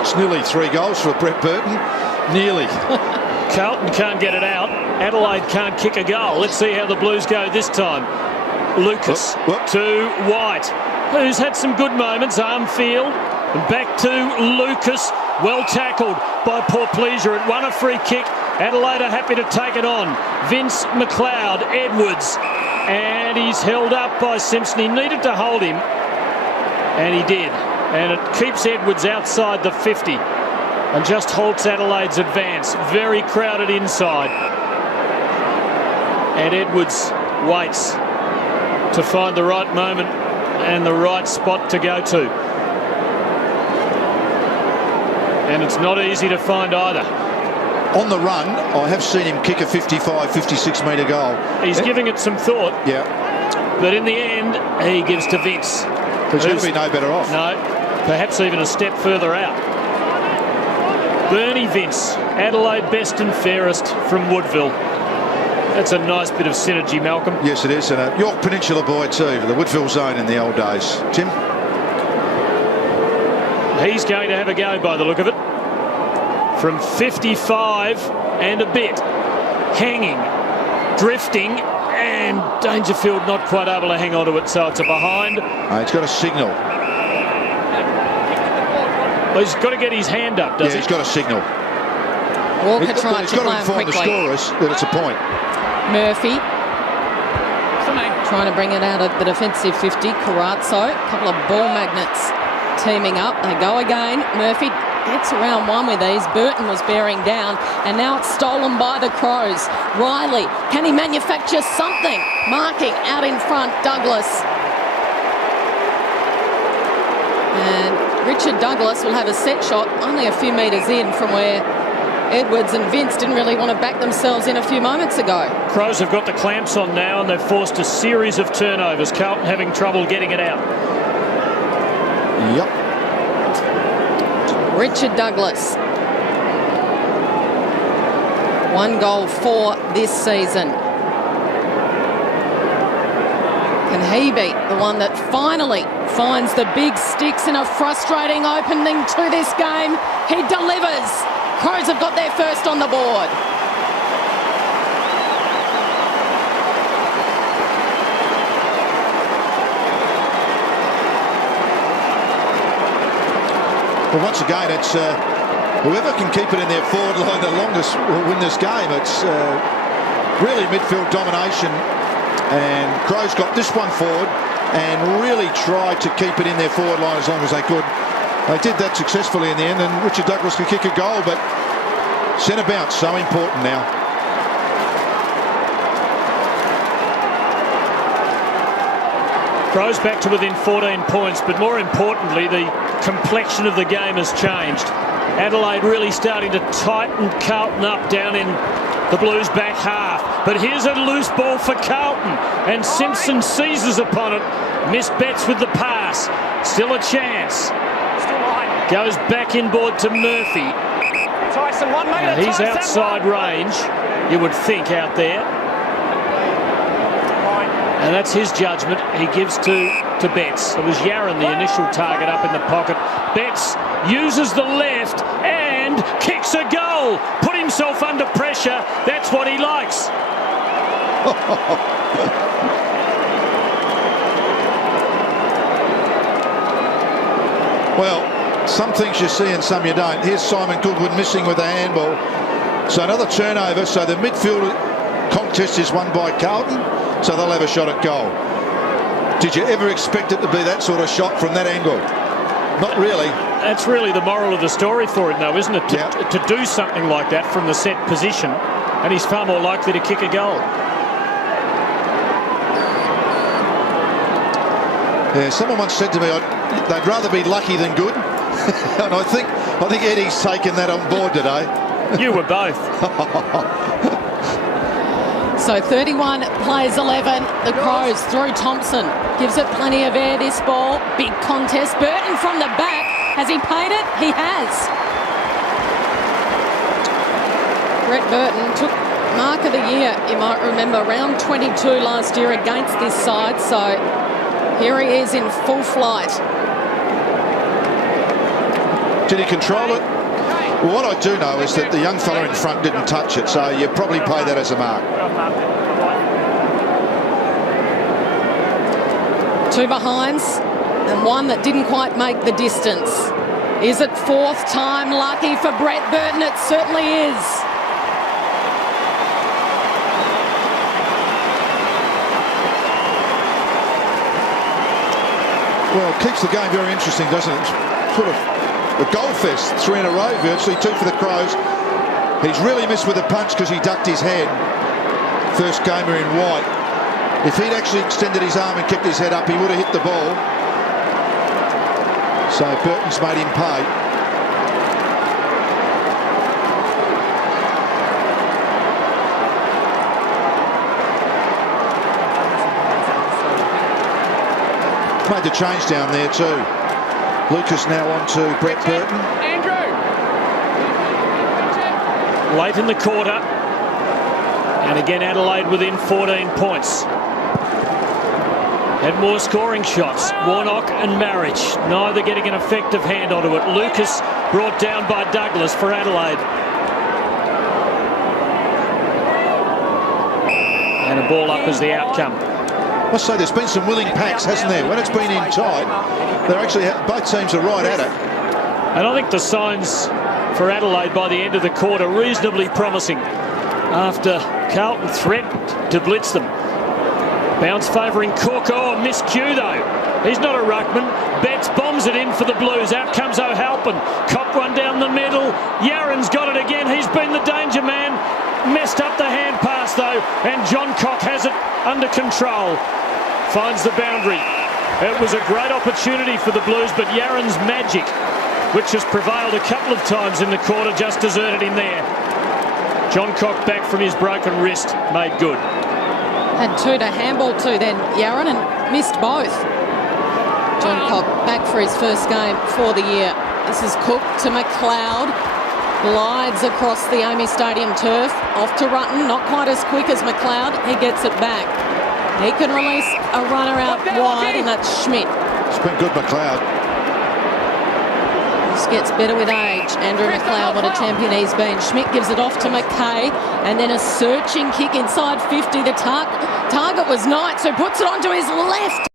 It's nearly 3 goals for Brett Burton. Nearly. Carlton can't get it out. Adelaide can't kick a goal. Let's see how the Blues go this time. Lucas to White, who's had some good moments. Armfield and back to Lucas. Well tackled by Portpleasure. It won a free kick. Adelaide are happy to take it on. Vince McLeod, Edwards, and he's held up by Simpson. He needed to hold him, and he did. And it keeps Edwards outside the 50 and just halts Adelaide's advance. Very crowded inside. And Edwards waits to find the right moment and the right spot to go to. And it's not easy to find either. On the run, I have seen him kick a 55, 56 metre goal. He's giving it some thought. Yeah. But in the end, he gives to Vince. He's going to be no better off. No, perhaps even a step further out. Bernie Vince, Adelaide best and fairest from Woodville. That's a nice bit of synergy, Malcolm. Yes, it is. And a York Peninsula boy too, the Woodville zone in the old days. Tim? He's going to have a go by the look of it. From 55 and a bit. Hanging, drifting, and Dangerfield not quite able to hang on to it, so it's a behind. He's got a signal. Well, he's got to get his hand up, does he? He's got a signal. Walker trying to play him inform quickly. the scorers that it's a point. Murphy trying to bring it out of the defensive 50. Carazzo, a couple of ball magnets teaming up. They go again. Murphy gets around one with these. Burton was bearing down, and now it's stolen by the Crows. Riley, can he manufacture something? Marking out in front, Douglas. And Richard Douglas will have a set shot only a few metres in from where Edwards and Vince didn't really want to back themselves in a few moments ago. Crows have got the clamps on now, and they've forced a series of turnovers. Carlton having trouble getting it out. Yep. Richard Douglas. 1 goal for this season. Can he be the one that finally finds the big sticks in a frustrating opening to this game? He delivers. Crows have got their first on the board. Well, once again, it's whoever can keep it in their forward line the longest will win this game. It's really midfield domination, and Crows got this one forward and really tried to keep it in their forward line as long as they could. They did that successfully in the end, and Richard Douglas could kick a goal, but centre bounce, so important now. Crows back to within 14 points, but more importantly, the complexion of the game has changed. Adelaide really starting to tighten Carlton up down in the Blues' back half. But here's a loose ball for Carlton, and Simpson seizes upon it. Missed Betts with the pass. Still a chance. Goes back inboard to Murphy. And he's outside range, you would think, out there. And that's his judgment. He gives to Betts. It was Yaron, the initial target, up in the pocket. Betts uses the left and kicks a goal. Put himself under pressure. That's what he likes. Well, some things you see and some you don't. Here's Simon Goodwin missing with a handball. So another turnover. So the midfield contest is won by Carlton. So they'll have a shot at goal. Did you ever expect it to be that sort of shot from that angle? Not really. That's really the moral of the story for him, though, isn't it? To do something like that from the set position, and he's far more likely to kick a goal. Yeah, someone once said to me, they'd rather be lucky than good. And I think Eddie's taken that on board today. You were both. So 31 plays 11. The Crows through Thompson. Gives it plenty of air, this ball. Big contest. Burton from the back. Has he paid it? He has. Brett Burton took mark of the year, you might remember, round 22 last year against this side. So here he is in full flight. Did he control it? Well, what I do know is that the young fella in front didn't touch it, so you probably play that as a mark. Two behinds and one that didn't quite make the distance. Is it fourth time lucky for Brett Burton? It certainly is. Well, keeps the game very interesting, doesn't it? Sort of a goal fest, 3 in a row virtually, 2 for the Crows. He's really missed with a punch because he ducked his head. First gamer in white. If he'd actually extended his arm and kept his head up, he would have hit the ball. So Burton's made him pay. Made the change down there too. Lucas now on to Brett Burton. Andrew. Late in the quarter. And again Adelaide within 14 points. Had more scoring shots. Warnock and Marriage. Neither getting an effective hand onto it. Lucas brought down by Douglas for Adelaide. And a ball up is the outcome. I must say there's been some willing packs, hasn't there? When it's been in tight, they're actually, both teams are right at it. And I think the signs for Adelaide by the end of the quarter reasonably promising after Carlton threatened to blitz them. Bounce favouring Cook. Oh, miscue though. He's not a ruckman. Betts bombs it in for the Blues. Out comes O'Halpin. Cop one down the middle. Yaron's got it again. He's been the danger man. Messed up the hand pass though, and John Cock has it under control. Finds the boundary. It was a great opportunity for the Blues, but Yaron's magic, which has prevailed a couple of times in the quarter, just deserted him there. John Cock back from his broken wrist, made good. Had 2 to handball to then Yaron and missed both. John Cock back for his first game for the year. This is Cook to McLeod. Glides across the AAMI Stadium turf. Off to Rutten, not quite as quick as McLeod. He gets it back. He can release a runner out wide, and that's Schmidt. It's been good, McLeod. This gets better with age. Andrew McLeod, what a champion he's been. Schmidt gives it off to McKay, and then a searching kick inside 50. The target was Knights, who puts it onto his left.